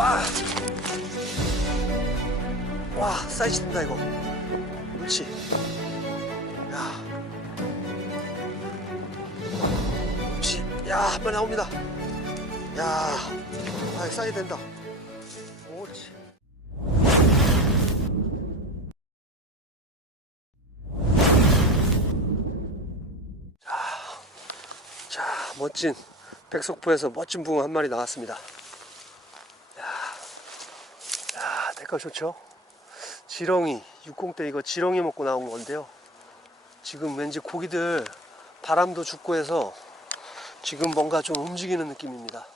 와. 와, 사이즈 된다, 이거. 그렇지. 야. 그렇지. 야, 한 마리 나옵니다. 야. 아, 사이즈 된다. 옳지. 자, 멋진 백석포에서 멋진 붕어 한 마리 나왔습니다. 야, 야, 색깔 좋죠? 지렁이, 60대 이거 지렁이 먹고 나온 건데요. 지금 왠지 고기들 바람도 죽고 해서 지금 뭔가 좀 움직이는 느낌입니다.